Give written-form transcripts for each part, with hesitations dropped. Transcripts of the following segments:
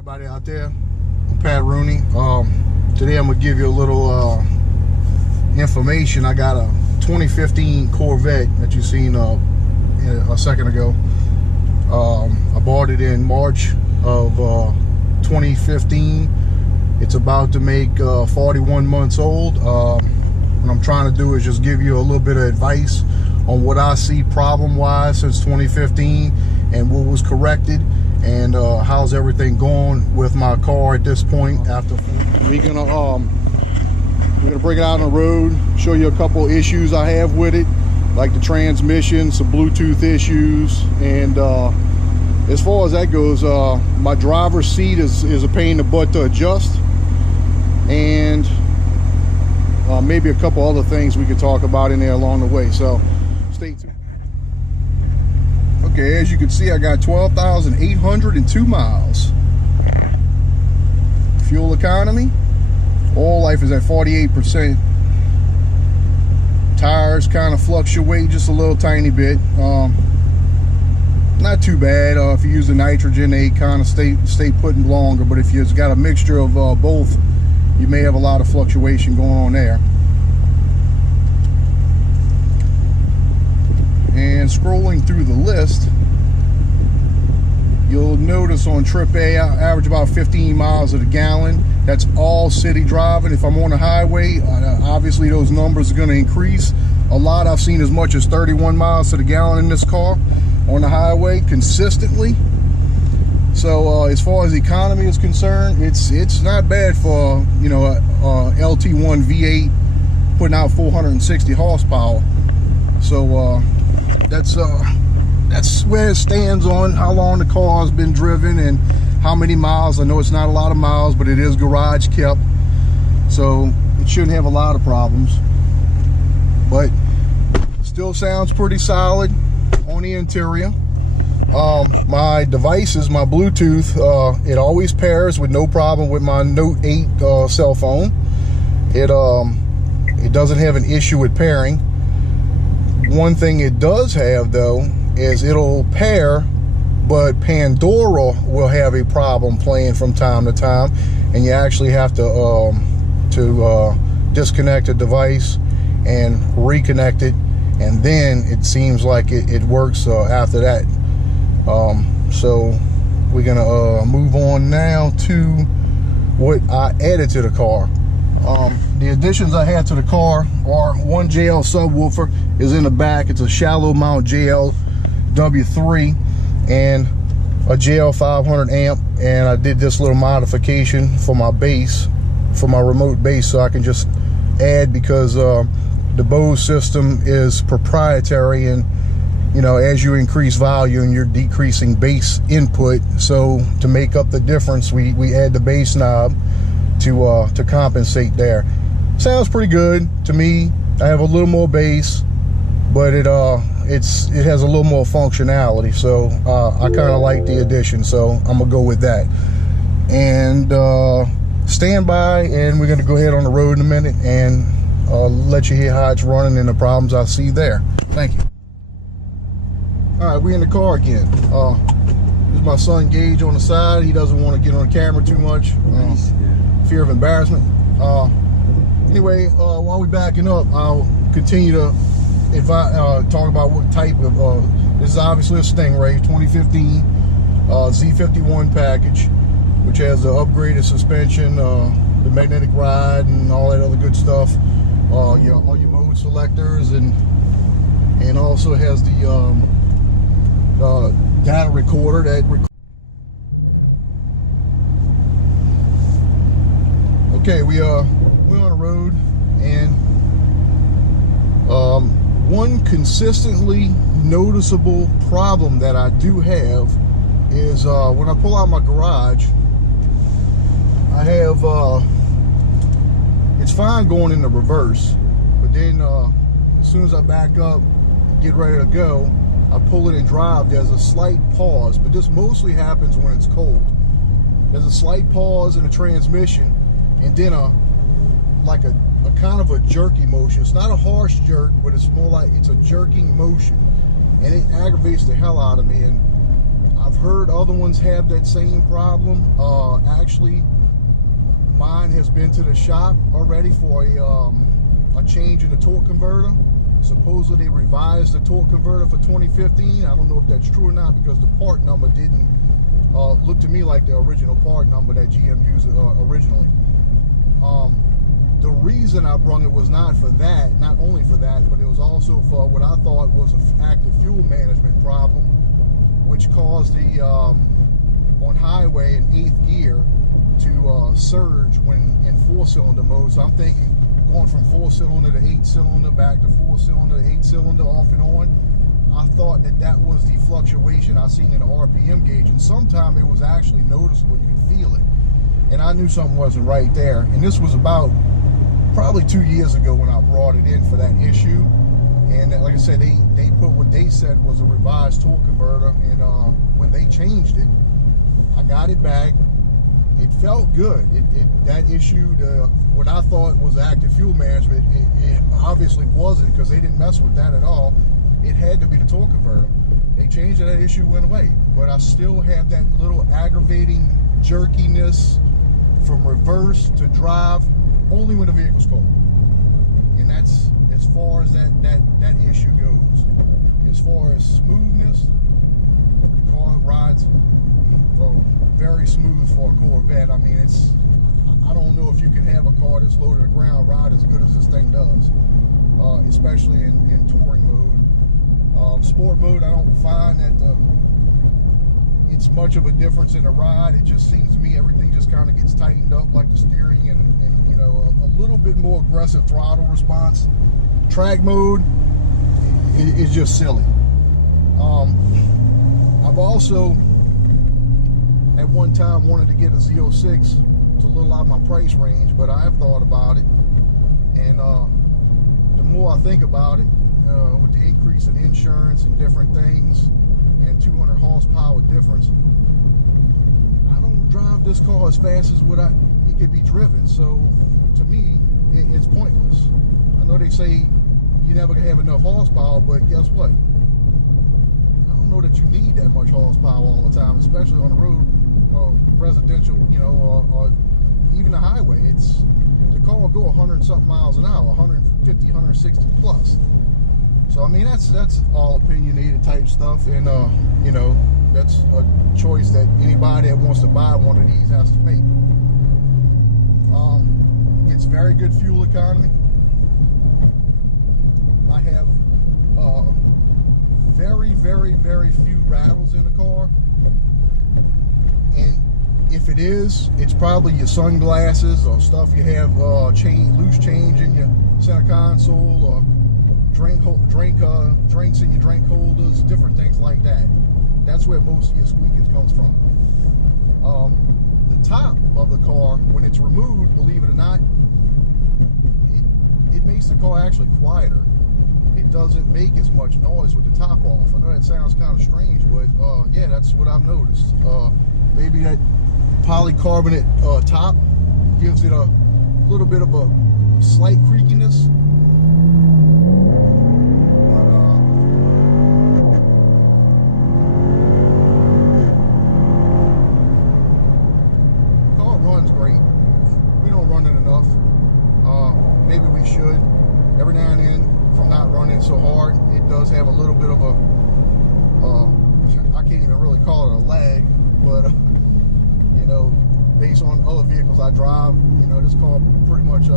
Everybody out there, I'm Pat Rooney. Today I'm gonna give you a little information. I got a 2015 Corvette that you seen a second ago. I bought it in March of 2015. It's about to make 41 months old. What I'm trying to do is just give you a little bit of advice on what I see problem-wise since 2015 and what was corrected, and how's everything going with my car at this point. After we're gonna bring it out on the road, show you a couple issues I have with it, like the transmission, some Bluetooth issues, and as far as that goes, my driver's seat is a pain in the butt to adjust, and maybe a couple other things we could talk about in there along the way, so stay tuned. Okay, as you can see, I got 12,802 miles. Fuel economy, oil life is at 48%. Tires kind of fluctuate just a little tiny bit. Not too bad. If you use the nitrogen, they kind of stay putting longer, but if you've got a mixture of both, you may have a lot of fluctuation going on there. And scrolling through the list, you'll notice on trip A, I average about 15 miles to the gallon. That's all city driving. If I'm on the highway, obviously those numbers are going to increase. A lot I've seen as much as 31 miles to the gallon in this car on the highway consistently. So as far as the economy is concerned, it's not bad for, you know, a LT1 V8 putting out 460 horsepower. So that's where it stands on how long the car has been driven and how many miles. I know it's not a lot of miles, but it is garage kept, so it shouldn't have a lot of problems, but still sounds pretty solid on the interior. My devices, my Bluetooth, it always pairs with no problem with my Note 8 cell phone. It doesn't have an issue with pairing. One thing it does have though is it'll pair, but Pandora will have a problem playing from time to time, and you actually have to disconnect a device and reconnect it, and then it seems like it works after that. So we're gonna move on now to what I added to the car. The additions I had to the car are one JL subwoofer is in the back. It's a shallow mount JL W3 and a JL 500 amp, and I did this little modification for my bass, for my remote bass, so I can just add, because the Bose system is proprietary, and you know, as you increase volume, you're decreasing bass input. So to make up the difference, we add the bass knob to compensate there. Sounds pretty good to me. I have a little more bass, but it has a little more functionality, so I kind of like the addition, so I'm gonna go with that. And stand by, and we're gonna go ahead on the road in a minute and let you hear how it's running and the problems I see there. Thank you. All right, we're in the car again. This is my son Gage on the side. He doesn't want to get on the camera too much, fear of embarrassment. Anyway, while we're backing up, I'll continue to talk about what type of, this is obviously a Stingray 2015 Z51 package, which has the upgraded suspension, the magnetic ride, and all that other good stuff. All your mode selectors, and also has the data recorder that okay, we're on the road, and one consistently noticeable problem that I do have is when I pull out my garage, I have it's fine going in the reverse, but then as soon as I back up, get ready to go, I pull it and drive, there's a slight pause, but this mostly happens when it's cold. There's a slight pause in the transmission, and then like a kind of a jerky motion. It's not a harsh jerk, but it's more like it's a jerking motion, and it aggravates the hell out of me. And I've heard other ones have that same problem. Actually, mine has been to the shop already for a change in the torque converter. Supposedly they revised the torque converter for 2015. I don't know if that's true or not, because the part number didn't look to me like the original part number that GM used originally. The reason I brung it was not only for that, but it was also for what I thought was an active fuel management problem, which caused the on highway in 8th gear to surge when in 4-cylinder mode. So I'm thinking going from 4-cylinder to 8-cylinder, back to 4-cylinder to 8-cylinder, off and on. I thought that was the fluctuation I seen in the RPM gauge, and sometimes it was actually noticeable. You could feel it, and I knew something wasn't right there. And this was about probably 2 years ago when I brought it in for that issue. And like I said, they put what they said was a revised torque converter, and when they changed it, I got it back. It felt good. That issue, what I thought was active fuel management, it obviously wasn't, because they didn't mess with that at all. It had to be the torque converter. They changed it, that issue went away. But I still have that little aggravating jerkiness from reverse to drive only when the vehicle's cold. And that's as far as that issue goes. As far as smoothness, the car rides very smooth for a Corvette. I mean, I don't know if you can have a car that's low to the ground ride as good as this thing does, especially in touring mode. Sport mode, I don't find that it's much of a difference in the ride. It just seems to me everything just kind of gets tightened up, like the steering, and you know, a little bit more aggressive throttle response. Track mode is just silly. I've also at one time wanted to get a Z06. It's a little out of my price range, but I have thought about it, and the more I think about it, with the increase in insurance and different things, and 200 horsepower difference, I don't drive this car as fast as it could be driven. So to me, it's pointless. I know they say you're never gonna have enough horsepower, but guess what? I don't know that you need that much horsepower all the time, especially on the road, residential, you know, or even the highway. The car will go 100 and something miles an hour, 150, 160 plus. So I mean, that's all opinionated type stuff, and you know, that's a choice that anybody that wants to buy one of these has to make. It's very good fuel economy. I have very, very, very few rattles in the car, and if it is, it's probably your sunglasses or stuff you have loose change in your center console, or drinks in your drink holders, different things like that. That's where most of your squeakers comes from. The top of the car, when it's removed, believe it or not, it makes the car actually quieter. It doesn't make as much noise with the top off. I know that sounds kind of strange, but yeah, that's what I've noticed. Maybe that polycarbonate top gives it a little bit of a slight creakiness. Great. We don't run it enough. Maybe we should. Every now and then, from not running so hard, it does have a little bit of a I can't even really call it a lag, but you know, based on other vehicles I drive, you know, this car pretty much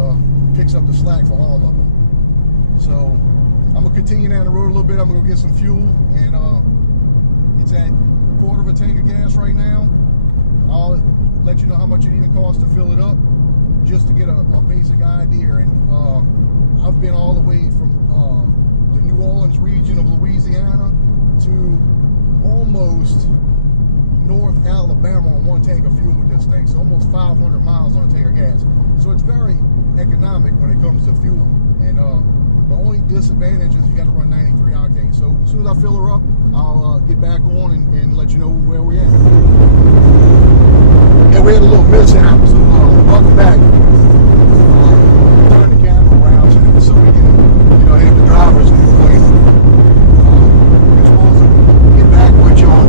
picks up the slack for all of them. So I'm gonna continue down the road a little bit. I'm gonna go get some fuel, and it's at a quarter of a tank of gas right now. I'll let you know how much it even costs to fill it up, just to get a basic idea. And I've been all the way from the New Orleans region of Louisiana to almost North Alabama on one tank of fuel with this thing. So almost 500 miles on a tank of gas. So it's very economic when it comes to fuel. And the only disadvantage is you got to run 93 octane. So as soon as I fill her up, I'll get back on and let you know where we're at. Yeah, we had a little mishap, so welcome back. Turn the camera around so we can, you know, have the driver's viewpoint. We're supposed to get back with you on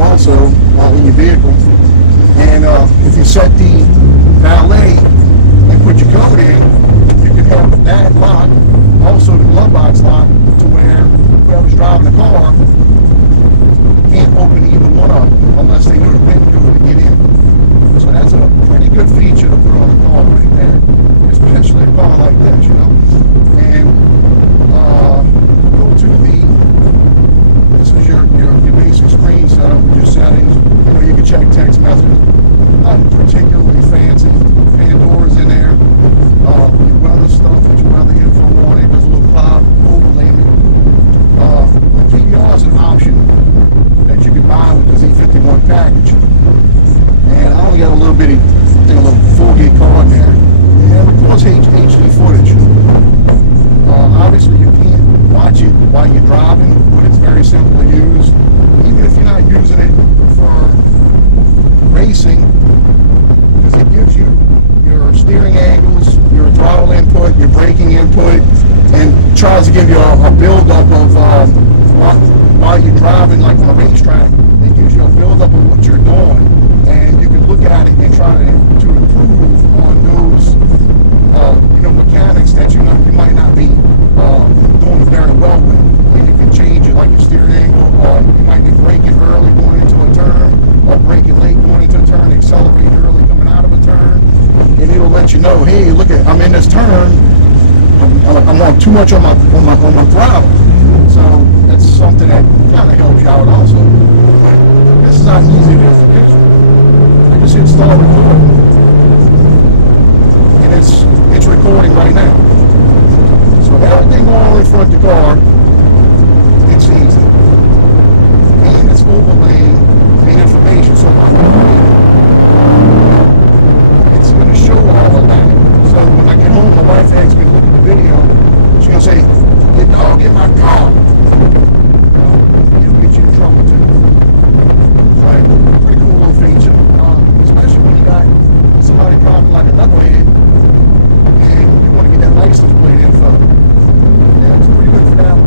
also in your vehicle. And if you set the valet and put your code in, you can have that lock, also the glove box lock, to where whoever's driving the car can't open either one of them unless they know the PIN code to get in. So that's a pretty good feature to put on the car right there, especially a car like this, you know. And go to this is your basic screen setup with your settings. You know, you can check text messages. Nothing particularly fancy. Pandora's in there. Your weather stuff with your weather info on it. There's a little cloud overlayment. The PVR is an option that you can buy with the Z51 package. And I only got a little bitty, a little 4-gig card there. And it records HD footage. Obviously you can't watch it while you're driving, but it's very simple to use. Even if you're not using it for racing, because it gives you your steering angles, your throttle input, your braking input, and tries to give you a build-up of while you're driving, like on a racetrack. It gives you a build-up of what you're doing, and you can look at it and try to improve on those mechanics that you might not be doing very well with. And you can change it, like your steering angle, or you might be braking early going into a turn, or braking late going into a turn, accelerating early coming out of a turn, and it'll let you know, hey, look at, I'm in this turn, I'm on too much on my throttle. So that's something that kind of helps you out also. This is not easy to do. I just hit start recording, and it's recording right now. So everything going on in front of the car, it's easy. And it's overlaying the information. So it's going to show all of that. So when I get home, my wife asks me to look at the video. She's going to say, "Get dog in my car." It'll get you in trouble too. Right? Pretty cool little feature. Especially when you got somebody driving like a knucklehead and you want to get that license plate info. Yeah, it's pretty good for that.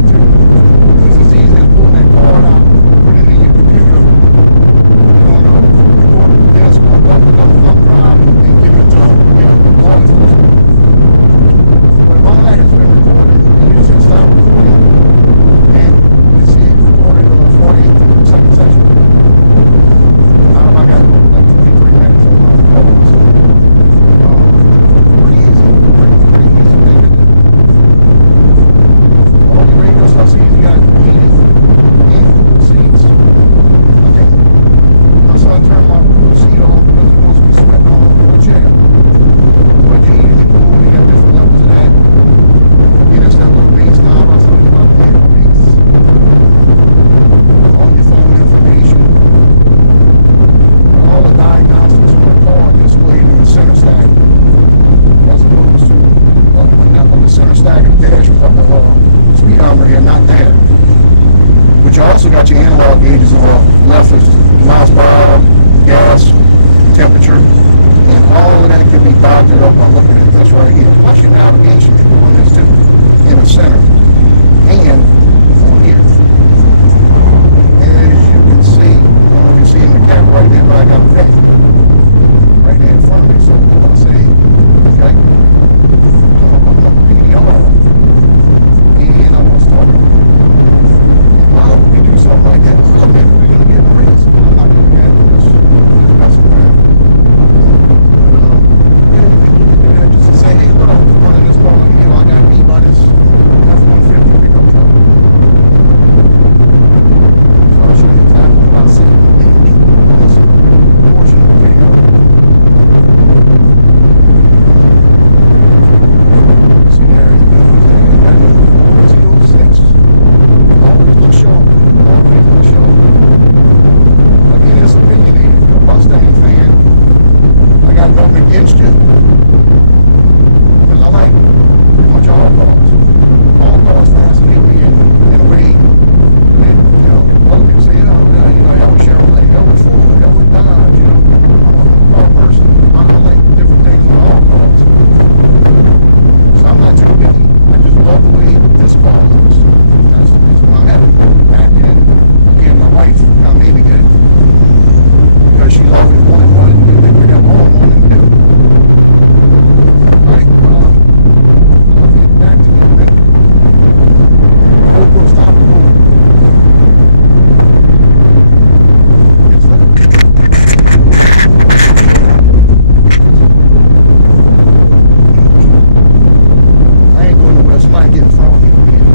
might get froggy again.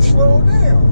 Slow down.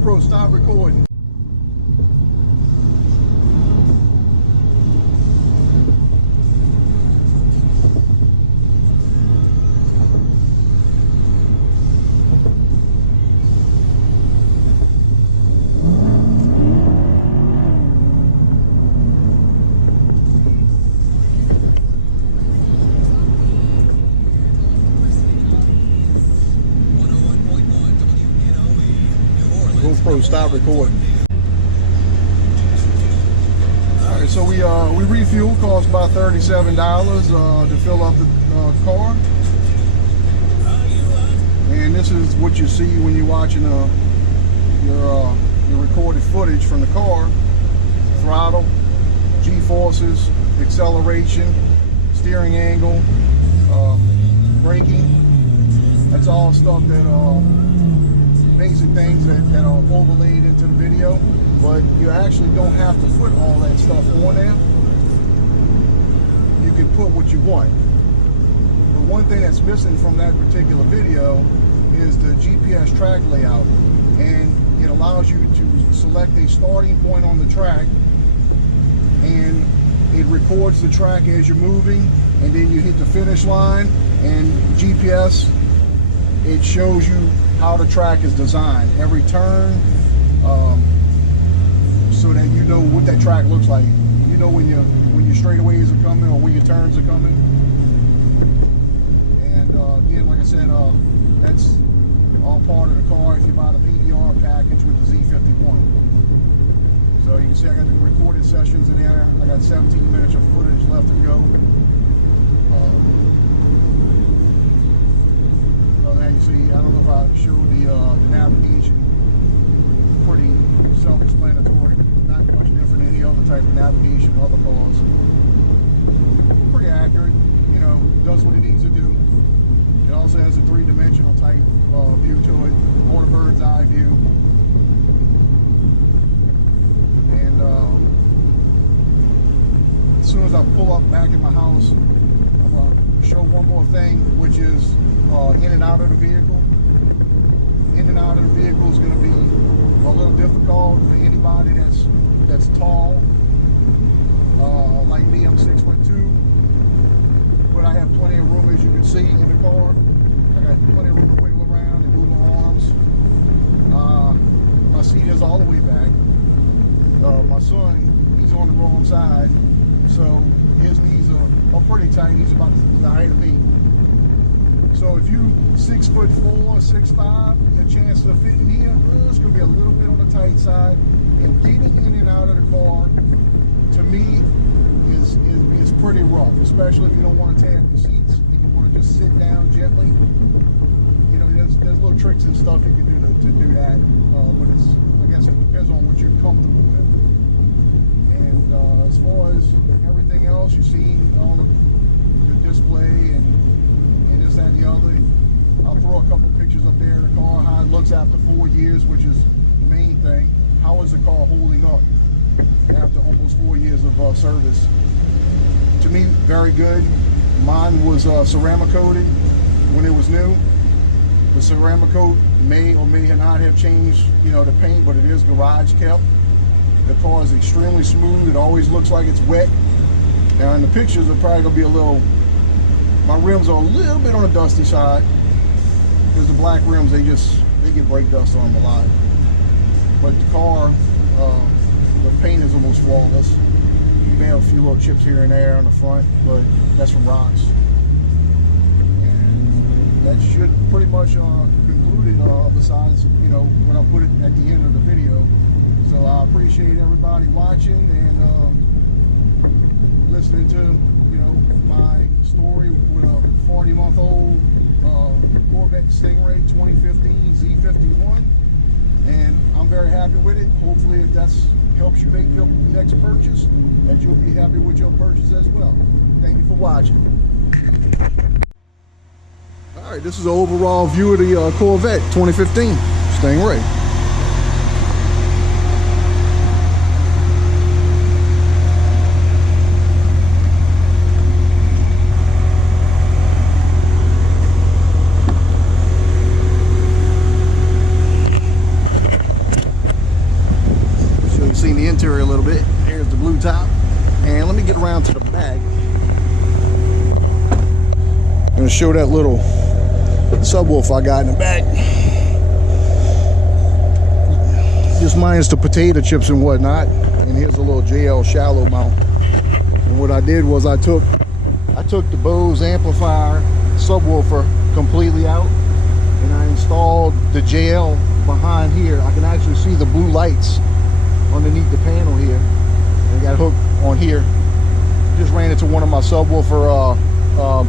GoPro, stop recording. GoPro, stop recording. Alright, so we refueled, cost about $37 to fill up the car. And this is what you see when you're watching your recorded footage from the car. Throttle, G-forces, acceleration, steering angle, braking. That's all stuff that basic things that are overlaid into the video, but you actually don't have to put all that stuff on there. You can put what you want. The one thing that's missing from that particular video is the GPS track layout, and it allows you to select a starting point on the track, and it records the track as you're moving, and then you hit the finish line, and GPS, it shows you how the track is designed, every turn, so that you know what that track looks like. You know when your straightaways are coming or when your turns are coming. And again, like I said, that's all part of the car if you buy the PDR package with the Z51. So you can see I got the recorded sessions in there. I got 17 minutes of footage left to go. You see, I don't know if I showed the navigation. Pretty self-explanatory, not much different than any other type of navigation or other cars. Pretty accurate, you know, does what it needs to do. It also has a three-dimensional type view to it, or a bird's eye view. And as soon as I pull up back in my house, I'm going to show one more thing, which is in and out of the vehicle. In and out of the vehicle is going to be a little difficult for anybody that's tall. Like me, I'm 6'2", but I have plenty of room, as you can see, in the car. I got plenty of room to wiggle around and move my arms. My seat is all the way back. My son, he's on the wrong side, so his knees are pretty tight. He's about the height of me. So if you 6'4", 6'5", your chance of fitting here, it's going to be a little bit on the tight side. And getting in and out of the car, to me, is pretty rough, especially if you don't want to tear up your seats and you want to just sit down gently. You know, there's little tricks and stuff you can do to do that, but I guess it depends on what you're comfortable with. And as far as everything else, you've seen on the display and this, that, and the other. I'll throw a couple pictures up there of the car, how it looks after 4 years, which is the main thing. How is the car holding up after almost 4 years of service? To me, very good. Mine was ceramic coated when it was new. The ceramic coat may or may not have changed, you know, the paint, but it is garage kept. The car is extremely smooth. It always looks like it's wet. Now in the pictures, it's probably gonna be a little. My rims are a little bit on the dusty side because the black rims, they get brake dust on them a lot. But the car, the paint is almost flawless. You may have a few little chips here and there on the front, but that's from rocks. And that should pretty much conclude it, besides, you know, when I put it at the end of the video. So I appreciate everybody watching and listening to, you know, my story with a 40-month-old Corvette Stingray 2015 Z51, and I'm very happy with it. Hopefully, if that helps you make your next purchase, that you'll be happy with your purchase as well. Thank you for watching. All right, this is an overall view of the Corvette 2015 Stingray. to show that little subwoofer I got in the back. Just minus the potato chips and whatnot. And here's a little JL shallow mount. And what I did was I took the Bose amplifier subwoofer completely out, and I installed the JL behind here. I can actually see the blue lights underneath the panel here. And I got hooked on here. Just ran it to one of my subwoofer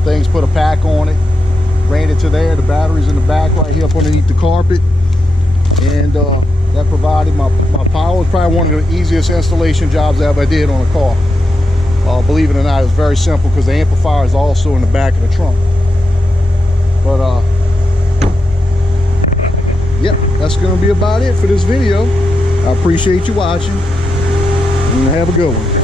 things, put a pack on it, ran it to there. The battery's in the back right here up underneath the carpet, and that provided my power. It's probably one of the easiest installation jobs I ever did on a car. Believe it or not, it's very simple because the amplifier is also in the back of the trunk. But yep, that's gonna be about it for this video. I appreciate you watching, and have a good one.